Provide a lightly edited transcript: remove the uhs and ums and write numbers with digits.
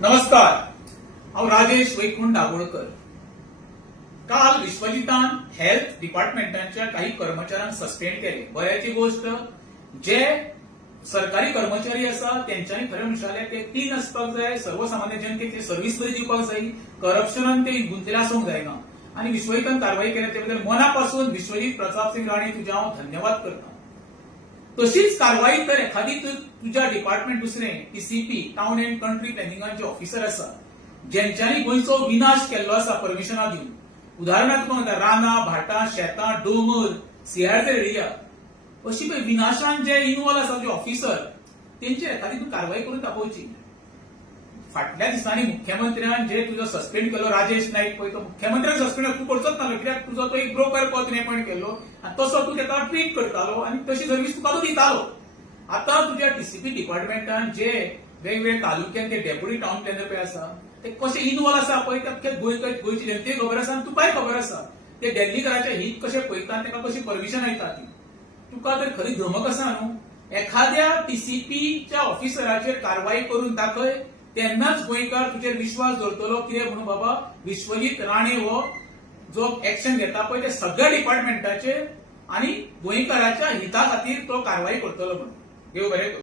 नमस्कार, हांव राजेश वैकुंठ दाबोळकर। काल विश्वजितान हेल्थ डिपार्टमेंटाच्या काही कर्मचाऱ्यांक सस्पेंड केले। बऱ्याची गोष्ट, जे सरकारी कर्मचारी आसा त्यांच्यानी खरें म्हणशाले ते क्लीन आसपाक जाय, सर्वसामान्य जनतेची सर्व्हिस बरी दिवपाक जाय, करप्शनान ते गुंतलेले आसूंक जायना। आणि विश्वजितान कारवाई केल्या ते बद्दल मनापासून विश्वजीत प्रताप सिंग राणे तुझे हांव धन्यवाद करता। तशीच कारवाई तर एखादी तुझ्या डिपार्टमेंट दुसरें टीसीपी टाउन अँड कंट्री प्लॅनिंगाचे ऑफिसर आसा ज्यांच्यानी गोंयचो विनाश केल्लो आसा परमिशनां दिवन, उदाहरणार्थ कोण रानां भाटां शेतां डोंगर सिंहाळकर एरिया अशी पळय विनाशान जे इन्वॉल्व आसा जे ऑफिसर तेंचेर एखादी तूं कारवाई करून दाखोवची। फाटल्या दिसांनी मुख्यमंत्र्यान जे तुजो सस्पेंड केलो राजेश नाईक पळय तो मुख्यमंत्र्यान सस्पेंड तूं करचोच ना, कित्याक तुजो तो एक ब्रोकर पद नेमण केल्लो आनी तसो तूं ताका ट्रीट करतालो आनी तशी सर्व्हिस तुका तो दितालो। आता तुज्या टीसीपी डिपार्टमेंटान जे वेगवेगळ्या तालुक्यात ते डेप्युटी टाउन प्लॅनर पळय आसा ते कशे इन्वॉल्व आसा पळय ते गोंयची जनतेक खबर आसा आनी तुकाय खबर आसा ते दिल्लीकरांचे हित कशे पळयता, ताका कशी परमिशन येता ती। तुका तर खरी धमक आसा न्हू, एखाद्या टीसीपीच्या ऑफिसराचेर कारवाई करून दाखय, तेन्नाच गोंयकार तुजेर विश्वास दवरतलो। कितें म्हणून बाबा विश्वजीत राणे हो जो एक्शन घेता पळय ते सगळ्या डिपार्टमेंटाचेर आनी गोंयकाराच्या हिता खातीर तो कारवाई करतलो म्हणून। देव बरें करूं।